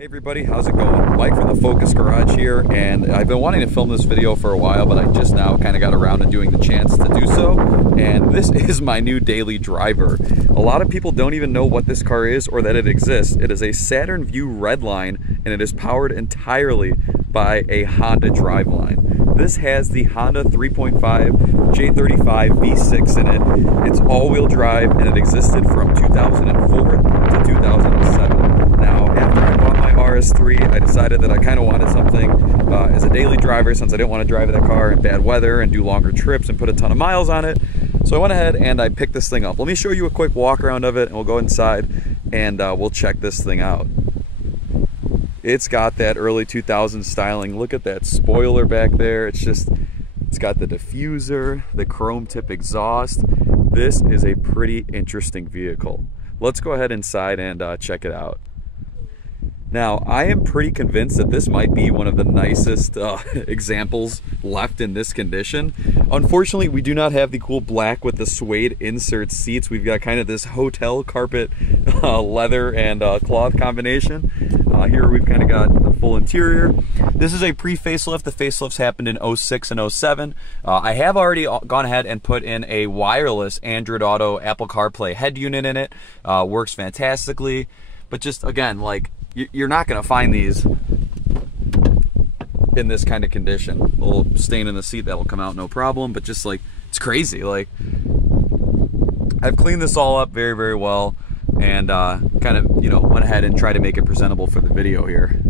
Hey everybody, how's it going? Mike from the Focus Garage here, and I've been wanting to film this video for a while, but I just now kind of got around to doing the chance to do so, and this is my new daily driver. A lot of people don't even know what this car is or that it exists. It is a Saturn Vue Redline, and it is powered entirely by a Honda driveline. This has the Honda 3.5 J35 V6 in it. It's all-wheel drive, and it existed from 2004 to 2007. Now, after I bought my RS3, I decided that I kind of wanted something as a daily driver, since I didn't want to drive that car in bad weather and do longer trips and put a ton of miles on it. So I went ahead and I picked this thing up. Let me show you a quick walk around of it, and we'll go inside and we'll check this thing out. It's got that early 2000s styling. Look at that spoiler back there. It's got the diffuser, the chrome tip exhaust. This is a pretty interesting vehicle. Let's go ahead inside and check it out. Now, I am pretty convinced that this might be one of the nicest examples left in this condition. Unfortunately, we do not have the cool black with the suede insert seats. We've got kind of this hotel carpet leather and cloth combination. Here we've kind of got the full interior. This is a pre-facelift. The facelifts happened in 06 and 07. I have already gone ahead and put in a wireless Android Auto Apple CarPlay head unit in it. Works fantastically, but just again, like, you're not going to find these in this kind of condition. A little stain in the seat, that'll come out no problem, but just like, it's crazy. Like, I've cleaned this all up very, very well, and kind of, you know, went ahead and tried to make it presentable for the video here.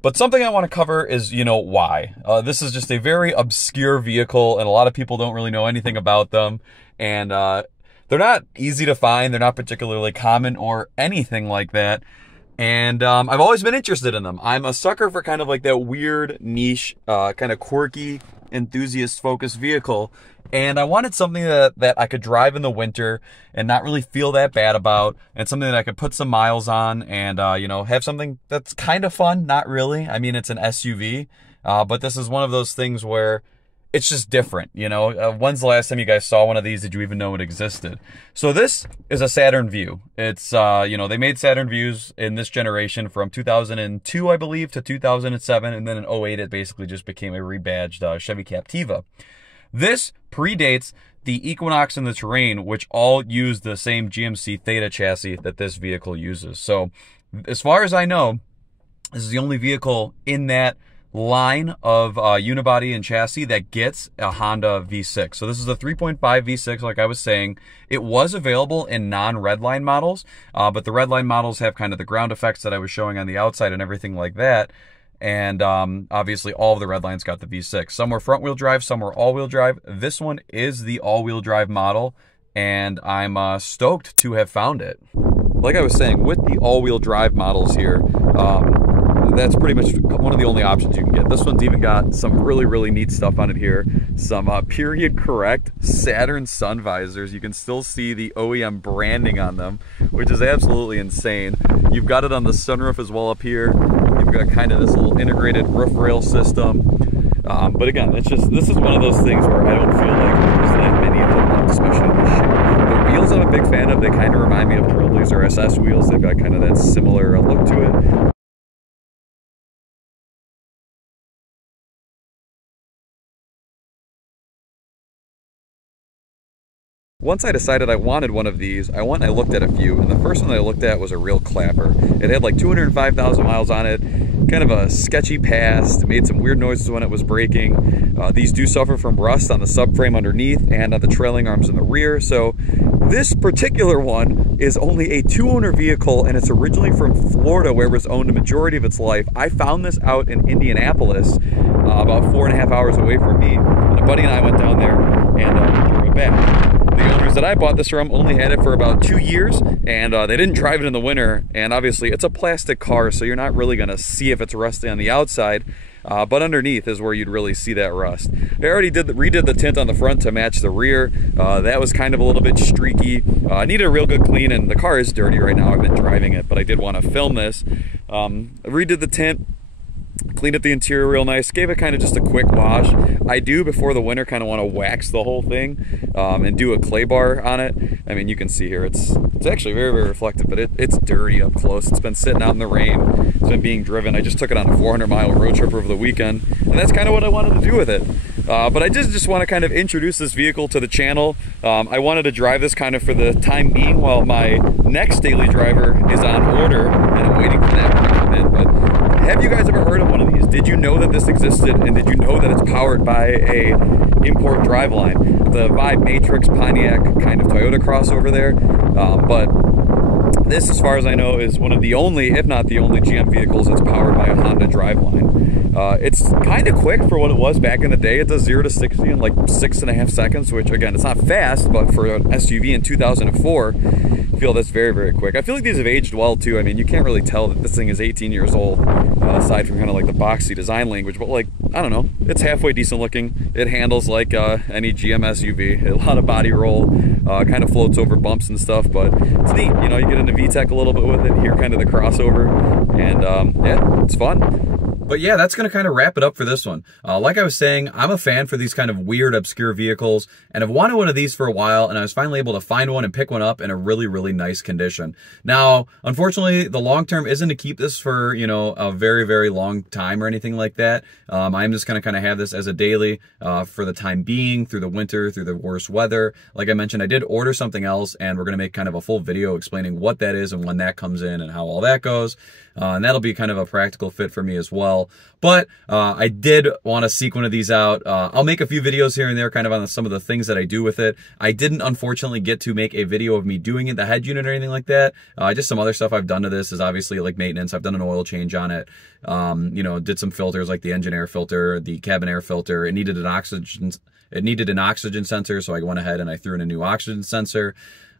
But something I want to cover is, you know, why. This is just a very obscure vehicle, and a lot of people don't really know anything about them, and they're not easy to find. They're not particularly common or anything like that. And I've always been interested in them. I'm a sucker for kind of like that weird niche, kind of quirky, enthusiast-focused vehicle. And I wanted something that I could drive in the winter and not really feel that bad about, and something that I could put some miles on and, you know, have something that's kind of fun. Not really. I mean, it's an SUV, but this is one of those things where it's just different, you know. When's the last time you guys saw one of these? Did you even know it existed? So this is a Saturn Vue. It's, you know, they made Saturn Vues in this generation from 2002, I believe, to 2007. And then in 08, it basically just became a rebadged Chevy Captiva. This predates the Equinox and the Terrain, which all use the same GMC Theta chassis that this vehicle uses. So as far as I know, this is the only vehicle in that line of unibody and chassis that gets a Honda V6. So this is a 3.5 V6, like I was saying. It was available in non-Redline models, but the Redline models have kind of the ground effects that I was showing on the outside and everything like that. And obviously all of the Redlines got the V6. Some were front-wheel drive, some were all-wheel drive. This one is the all-wheel drive model, and I'm stoked to have found it. Like I was saying, with the all-wheel drive models here, that's pretty much one of the only options you can get. This one's even got some really, really neat stuff on it here. Some period correct Saturn sun visors. You can still see the OEM branding on them, which is absolutely insane. You've got it on the sunroof as well up here. You've got kind of this little integrated roof rail system. But again, this is one of those things where I don't feel like there's that many of them left, especially in this shape. The wheels I'm a big fan of. They kind of remind me of Trailblazer SS wheels. They've got kind of that similar look to it. Once I decided I wanted one of these, I went and I looked at a few, and the first one that I looked at was a real clapper. It had like 205,000 miles on it, kind of a sketchy past, made some weird noises when it was braking. These do suffer from rust on the subframe underneath and on the trailing arms in the rear, so this particular one is only a two-owner vehicle, and it's originally from Florida, where it was owned a majority of its life. I found this out in Indianapolis, about 4.5 hours away from me, and a buddy and I went down there and drove it back. The owners that I bought this from only had it for about 2 years, and they didn't drive it in the winter, and obviously it's a plastic car, so you're not really going to see if it's rusty on the outside, but underneath is where you'd really see that rust. I already redid the tint on the front to match the rear. That was kind of a little bit streaky. I needed a real good clean, and the car is dirty right now. I've been driving it, but I did want to film this. I redid the tint. cleaned up the interior real nice, gave it kind of just a quick wash. I do, before the winter, kind of want to wax the whole thing and do a clay bar on it. I mean, you can see here, it's actually very, very reflective, but it's dirty up close. It's been sitting out in the rain. It's been being driven. I just took it on a 400-mile road trip over the weekend, and that's kind of what I wanted to do with it. But I just want to kind of introduce this vehicle to the channel. I wanted to drive this kind of for the time being while my next daily driver is on order, and I'm waiting for that one to come in. But have you guys ever heard of one of these? Did you know that this existed, and did you know that it's powered by a import driveline? The Vibe Matrix Pontiac kind of Toyota crossover there, but this, as far as I know, is one of the only, if not the only, GM vehicles that's powered by a Honda driveline. It's kind of quick for what it was back in the day. It does 0 to 60 in like 6.5 seconds, which again, it's not fast, but for an SUV in 2004, I feel that's very, very quick. I feel like these have aged well too. I mean, you can't really tell that this thing is 18 years old, aside from kind of like the boxy design language, but like, I don't know, it's halfway decent looking. It handles like any GM SUV, a lot of body roll, kind of floats over bumps and stuff, but it's neat. You know, you get into VTEC a little bit with it, hear kind of the crossover, and yeah, it's fun. But yeah, that's going to kind of wrap it up for this one. Like I was saying, I'm a fan for these kind of weird, obscure vehicles, and I've wanted one of these for a while, and I was finally able to find one and pick one up in a really, really nice condition. Now, unfortunately, the long term isn't to keep this for, you know, a very, very long time or anything like that. I'm just going to kind of have this as a daily for the time being, through the winter, through the worst weather. Like I mentioned, I did order something else, and we're going to make kind of a full video explaining what that is and when that comes in and how all that goes. And that'll be kind of a practical fit for me as well. But I did want to seek one of these out. I'll make a few videos here and there kind of on some of the things that I do with it. I didn't, unfortunately, get to make a video of me doing it, the head unit or anything like that. Just some other stuff I've done to this is obviously like maintenance. I've done an oil change on it. You know, did some filters like the engine air filter, the cabin air filter. It needed an oxygen sensor, so I went ahead and I threw in a new oxygen sensor.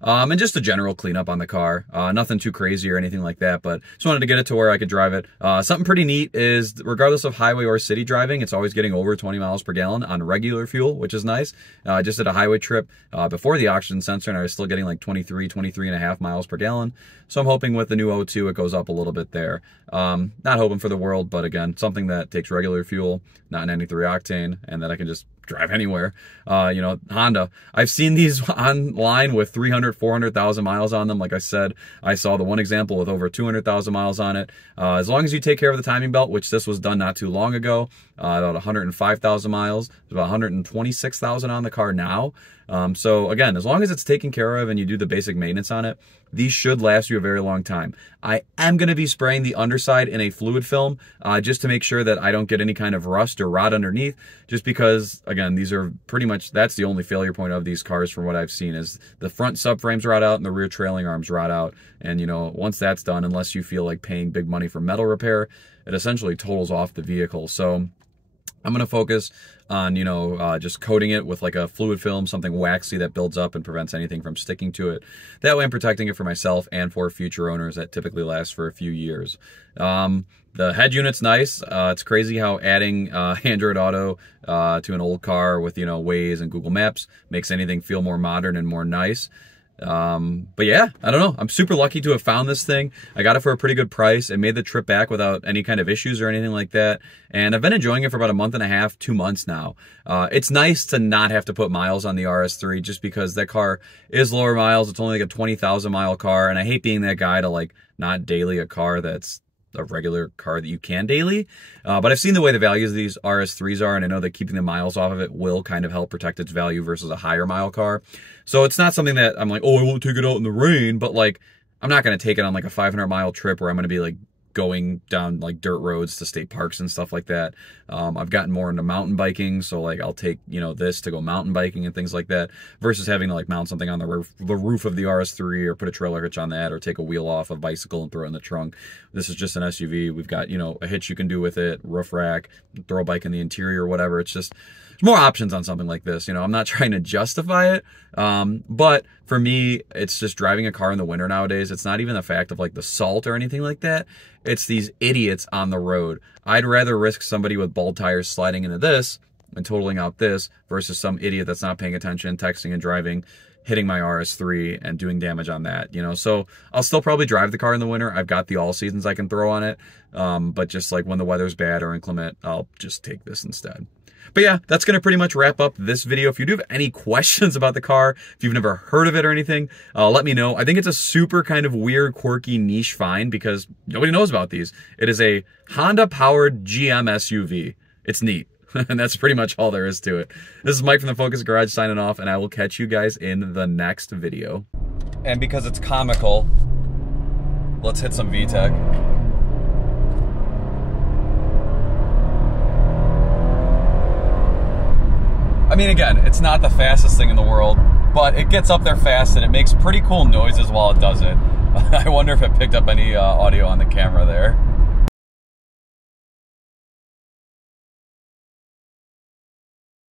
And just a general cleanup on the car. Nothing too crazy or anything like that, but just wanted to get it to where I could drive it. Something pretty neat is, regardless of highway or city driving, it's always getting over 20 miles per gallon on regular fuel, which is nice. I just did a highway trip before the oxygen sensor, and I was still getting like 23 and a half miles per gallon. So I'm hoping with the new O2, it goes up a little bit there. Not hoping for the world, but again, something that takes regular fuel, not 93 octane, and that I can just drive anywhere. You know, Honda, I've seen these online with 300, 400,000 miles on them. Like I said, I saw the one example with over 200,000 miles on it. As long as you take care of the timing belt, which this was done not too long ago, about 105,000 miles, about 126,000 on the car now. So again, as long as it's taken care of and you do the basic maintenance on it, these should last you a very long time. I am going to be spraying the underside in a fluid film just to make sure that I don't get any kind of rust or rot underneath, just because, again, these are pretty much, that's the only failure point of these cars from what I've seen, is the front subframes rot out and the rear trailing arms rot out. And, you know, once that's done, unless you feel like paying big money for metal repair, it essentially totals off the vehicle. So I'm going to focus on, you know, just coating it with like a fluid film, something waxy that builds up and prevents anything from sticking to it. That way I'm protecting it for myself and for future owners that typically last for a few years. The head unit's nice. It's crazy how adding Android Auto to an old car with, you know, Waze and Google Maps makes anything feel more modern and more nice. But yeah, I don't know. I'm super lucky to have found this thing. I got it for a pretty good price. It made the trip back without any kind of issues or anything like that. And I've been enjoying it for about a month and a half, 2 months now. It's nice to not have to put miles on the RS3 just because that car is lower miles. It's only like a 20,000 mile car. And I hate being that guy to like not daily a car that's a regular car that you can daily. But I've seen the way the values of these RS3s are, and I know that keeping the miles off of it will kind of help protect its value versus a higher mile car. So it's not something that I'm like, oh, I won't take it out in the rain, but like, I'm not going to take it on like a 500-mile trip where I'm going to be like going down like dirt roads to state parks and stuff like that. I've gotten more into mountain biking, so like I'll take, you know, this to go mountain biking and things like that, versus having to like mount something on the roof of the RS3 or put a trailer hitch on that or take a wheel off a bicycle and throw it in the trunk. This is just an SUV. We've got, you know, a hitch you can do with it, roof rack, throw a bike in the interior, whatever. It's just, there's more options on something like this. You know, I'm not trying to justify it, but for me, it's just driving a car in the winter nowadays. It's not even the fact of like the salt or anything like that. It's these idiots on the road. I'd rather risk somebody with bald tires sliding into this and totaling out this versus some idiot that's not paying attention, texting and driving hitting my RS3 and doing damage on that, you know. So I'll still probably drive the car in the winter. I've got the all seasons I can throw on it. But just like when the weather's bad or inclement, I'll just take this instead. But yeah, that's going to pretty much wrap up this video. If you do have any questions about the car, if you've never heard of it or anything, let me know. I think it's a super kind of weird, quirky niche find because nobody knows about these. It is a Honda-powered GM SUV. It's neat. And that's pretty much all there is to it. This is Mike from the Focus Garage signing off, and I will catch you guys in the next video. And because it's comical, let's hit some VTEC. I mean, again, it's not the fastest thing in the world, but it gets up there fast and it makes pretty cool noises while it does it. I wonder if it picked up any audio on the camera there.